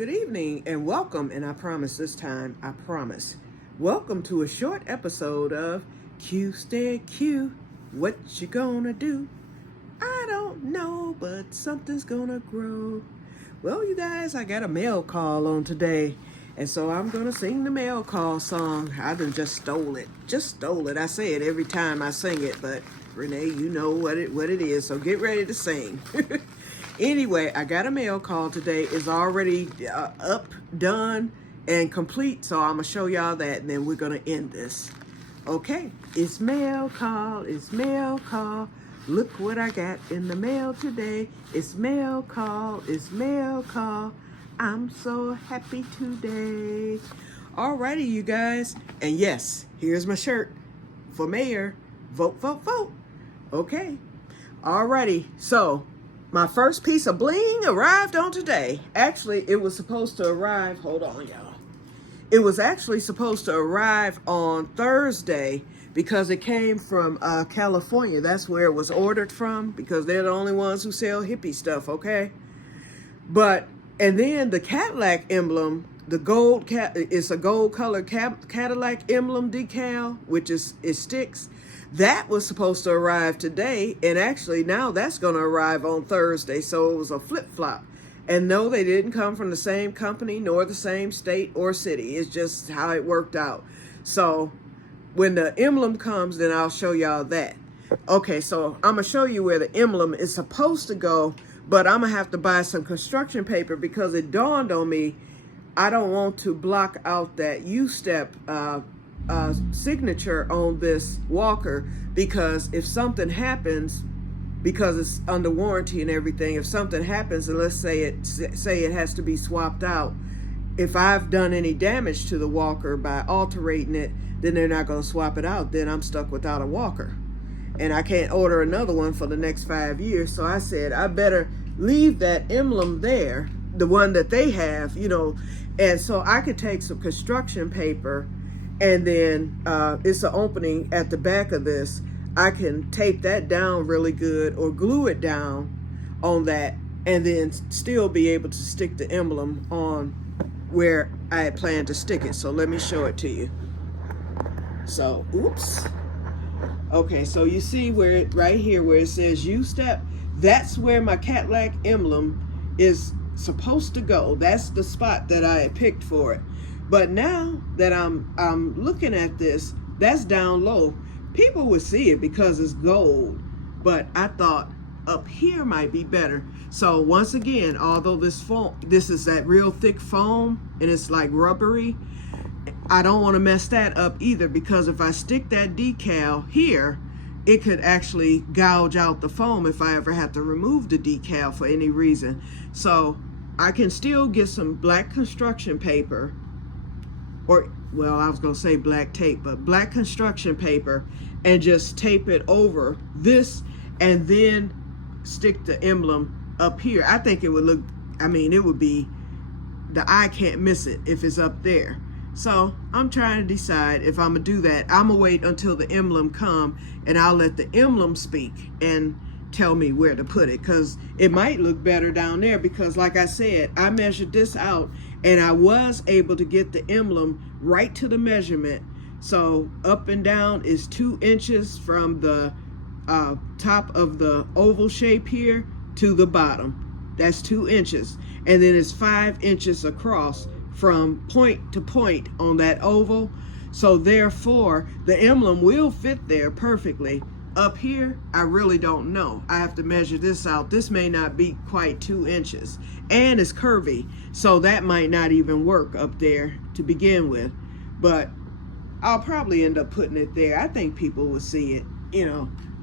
Good evening and welcome, and I promise this time, I promise. Welcome to a short episode of Que-stead-Que. What you gonna do? I don't know, but something's gonna grow. Well, you guys, I got a mail call on today, and so I'm gonna sing the mail call song. I done just stole it. I say it every time I sing it, but Renee, you know what it is, so get ready to sing. Anyway, I got a mail call today. It's already up, done, and complete. So I'm going to show y'all that, and then we're going to end this. Okay, it's mail call. It's mail call. Look what I got in the mail today. It's mail call. It's mail call. I'm so happy today. Alrighty, you guys. And yes, here's my shirt for mayor. Vote, vote, vote. Okay. Alrighty. So my first piece of bling arrived on today. Actually, it was supposed to arrive, hold on, y'all. It was actually supposed to arrive on Thursday because it came from California. That's where it was ordered from because they're the only ones who sell hippie stuff, okay? And then the Cadillac emblem, the gold, it's a gold colored Cadillac emblem decal, which it sticks. That was supposed to arrive today, and actually now that's going to arrive on Thursday, so it was a flip-flop. And no, they didn't come from the same company nor the same state or city. It's just how it worked out. So when the emblem comes, then I'll show y'all that. Okay, so I'm going to show you where the emblem is supposed to go, but I'm going to have to buy some construction paper because it dawned on me I don't want to block out that U-step signature on this walker, because if something happens, because it's under warranty and everything, if something happens and let's say it has to be swapped out, if I've done any damage to the walker by alterating it, then they're not going to swap it out. Then I'm stuck without a walker and I can't order another one for the next 5 years. So I said I better leave that emblem there, the one that they have, and so I could take some construction paper, and then it's an opening at the back of this. I can tape that down really good or glue it down on that, and then still be able to stick the emblem on where I had planned to stick it. So let me show it to you. So, oops. Okay, so you see right here where it says U-step, that's where my Cadillac emblem is supposed to go. That's the spot that I had picked for it. But now that I'm looking at this, that's down low. People would see it because it's gold, but I thought up here might be better. So once again, although this is that real thick foam and it's like rubbery, I don't want to mess that up either, because if I stick that decal here, it could actually gouge out the foam if I ever have to remove the decal for any reason. So I can still get some black construction paper, or, well, I was going to say black tape, but black construction paper, and just tape it over this and then stick the emblem up here. I think it would look, it would be, the eye can't miss it if it's up there. So I'm trying to decide if I'm going to do that. I'm going to wait until the emblem come, and I'll let the emblem speak and tell me where to put it, because it might look better down there, because like I said, I measured this out and I was able to get the emblem right to the measurement. So up and down is 2 inches from the top of the oval shape here to the bottom. That's 2 inches, and then it's 5 inches across from point to point on that oval. So therefore the emblem will fit there perfectly. Up here, I really don't know. I have to measure this out. This may not be quite 2 inches, and it's curvy, so that might not even work up there to begin with. But I'll probably end up putting it there. I think people will see it,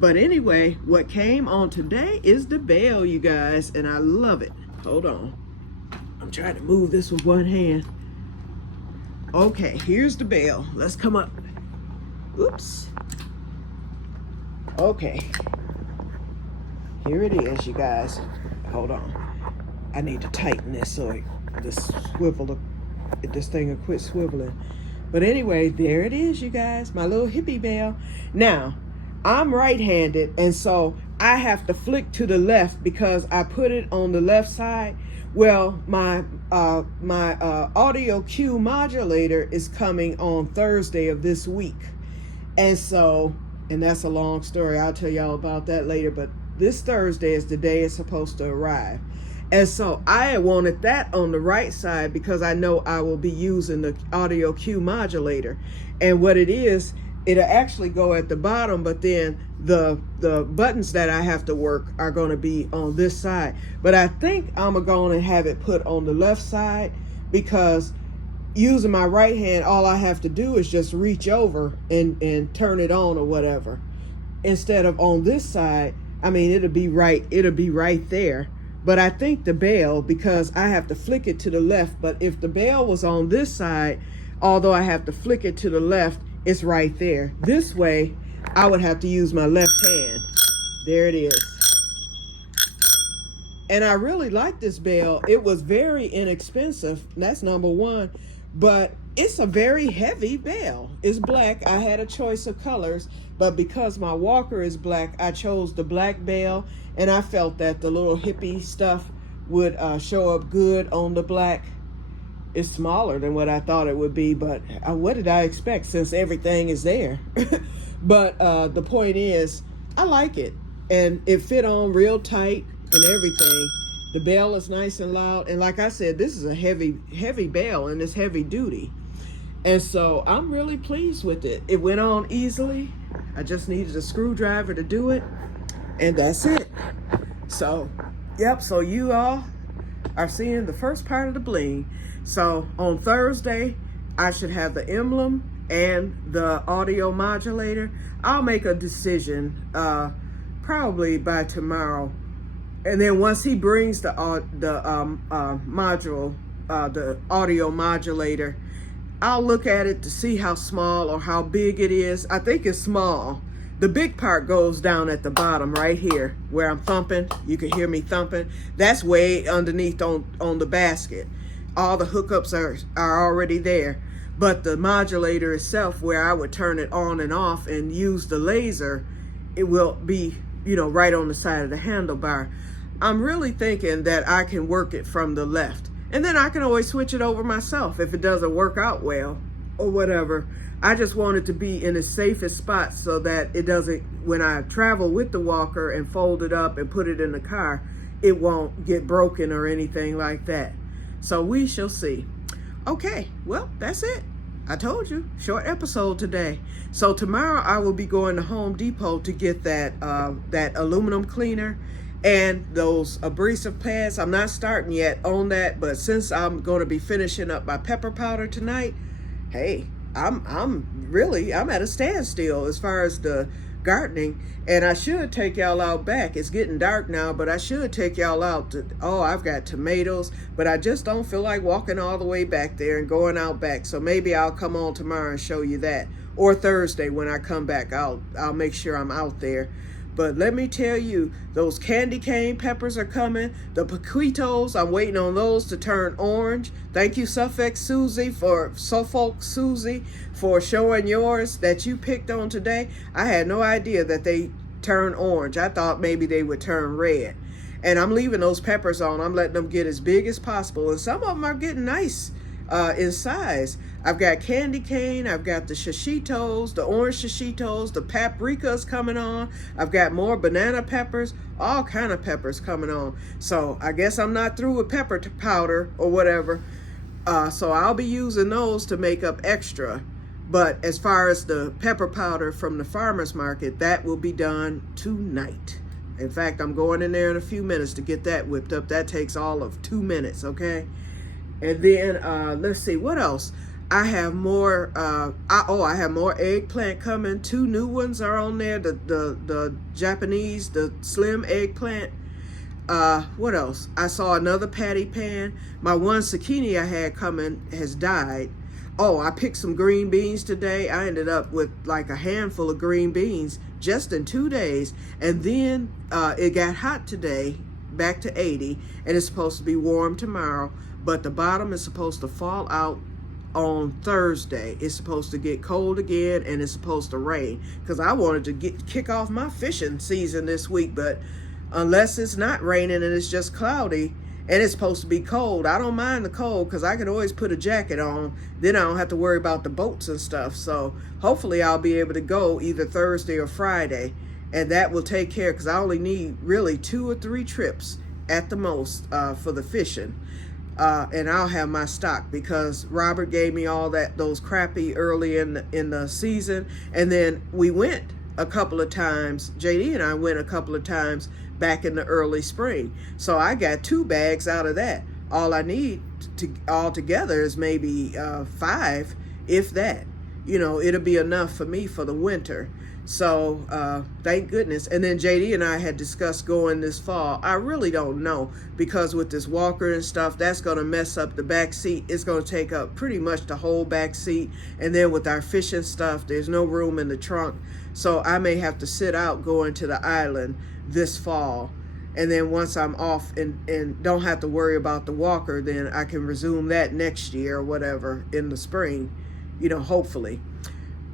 But anyway, what came on today is the bell, you guys, and I love it. Hold on. I'm trying to move this with one hand. Okay, here's the bell. Let's come up. Oops. Okay, here it is, you guys. Hold on. I need to tighten this so this thing will quit swiveling. But anyway, there it is, you guys. My little hippie bell. Now, I'm right-handed, and so I have to flick to the left because I put it on the left side. Well, my audio cue modulator is coming on Thursday of this week. And so, and that's a long story. I'll tell y'all about that later. But this Thursday is the day it's supposed to arrive. And so I wanted that on the right side because I know I will be using the audio cue modulator. And what it is, it'll actually go at the bottom, but then the buttons that I have to work are going to be on this side. But I think I'm going to have it put on the left side because using my right hand, all I have to do is just reach over and turn it on or whatever. Instead of on this side, I mean, it'll be right there. But I think the bell, because I have to flick it to the left, but if the bell was on this side, although I have to flick it to the left, it's right there. This way, I would have to use my left hand. There it is. And I really like this bell. It was very inexpensive. That's number one. But it's a very heavy bell. It's black. I had a choice of colors, but because my walker is black, I chose the black bell, and I felt that the little hippie stuff would show up good on the black. It's smaller than what I thought it would be, but what did I expect since everything is there? But the point is, I like it, and it fit on real tight and everything. The bell is nice and loud, and like I said, this is a heavy bell, and it's heavy duty. And so I'm really pleased with it. It went on easily. I just needed a screwdriver to do it, and that's it. So, yep, so you all are seeing the first part of the bling. So on Thursday, I should have the emblem and the audio modulator. I'll make a decision probably by tomorrow. And then once he brings the audio modulator, I'll look at it to see how small or how big it is. I think it's small. The big part goes down at the bottom right here where I'm thumping. You can hear me thumping. That's way underneath on the basket. All the hookups are already there. But the modulator itself, where I would turn it on and off and use the laser, it will be, right on the side of the handlebar. I'm really thinking that I can work it from the left. And then I can always switch it over myself if it doesn't work out well or whatever. I just want it to be in the safest spot so that it doesn't, when I travel with the walker and fold it up and put it in the car, it won't get broken or anything like that. So we shall see. Okay, well, that's it. I told you, short episode today. So tomorrow I will be going to Home Depot to get that aluminum cleaner and those abrasive pads. I'm not starting yet on that, but since I'm going to be finishing up my pepper powder tonight, hey, I'm at a standstill as far as the gardening, and I should take y'all out back. It's getting dark now, but I should take y'all out to, I've got tomatoes, but I just don't feel like walking all the way back there and going out back. So maybe I'll come on tomorrow and show you that, or Thursday when I come back. I'll make sure I'm out there. But let me tell you, those candy cane peppers are coming. The piquitos, I'm waiting on those to turn orange. Thank you, Suffolk Susie, for showing yours that you picked on today. I had no idea that they turn orange. I thought maybe they would turn red. And I'm leaving those peppers on. I'm letting them get as big as possible. And some of them are getting nice in size. I've got candy cane, I've got the shishitos, the orange shishitos, the paprika's coming on. I've got more banana peppers, all kind of peppers coming on. So I guess I'm not through with pepper powder or whatever. So I'll be using those to make up extra. But as far as the pepper powder from the farmer's market, that will be done tonight. In fact, I'm going in there in a few minutes to get that whipped up. That takes all of 2 minutes, okay? And then let's see, what else? I have more. I have more eggplant coming. 2 new ones are on there. The Japanese, the slim eggplant. What else? I saw another patty pan. My one zucchini I had coming has died. Oh, I picked some green beans today. I ended up with like a handful of green beans just in 2 days. And then it got hot today, back to 80, and it's supposed to be warm tomorrow. But the bottom is supposed to fall out on Thursday. It's supposed to get cold again, and it's supposed to rain. Because I wanted to kick off my fishing season this week, but unless it's not raining and it's just cloudy, And it's supposed to be cold. I don't mind the cold because I can always put a jacket on. Then I don't have to worry about the boats and stuff. So hopefully I'll be able to go either Thursday or Friday. And that will take care, because I only need really 2 or 3 trips at the most for the fishing. And I'll have my stock, because Robert gave me all those crappie early in the season. And then we went a couple of times. JD and I went a couple of times back in the early spring. So I got 2 bags out of that. All I need all together is maybe 5, if that. It'll be enough for me for the winter. So thank goodness. And then JD and I had discussed going this fall. I really don't know, because with this walker and stuff, that's going to mess up the back seat. It's going to take up pretty much the whole back seat. And then with our fishing stuff, there's no room in the trunk. So I may have to sit out going to the island this fall. And then once I'm off and don't have to worry about the walker, then I can resume that next year or whatever in the spring, hopefully.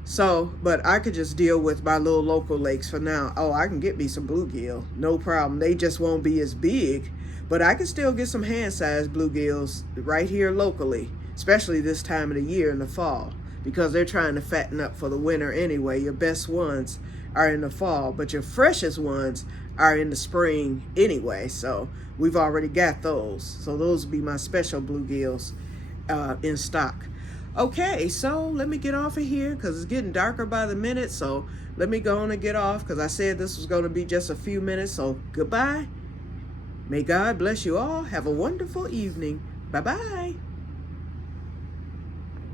So, but I could just deal with my little local lakes for now. Oh, I can get me some bluegill, no problem. They just won't be as big, but I can still get some hand-sized bluegills right here locally, especially this time of the year in the fall, because they're trying to fatten up for the winter anyway. Your best ones are in the fall, but your freshest ones are in the spring anyway. So we've already got those. So those will be my special bluegills in stock. Okay, so let me get off of here, because it's getting darker by the minute. So let me go on and get off, because I said this was going to be just a few minutes. So goodbye. May God bless you all. Have a wonderful evening. Bye-bye.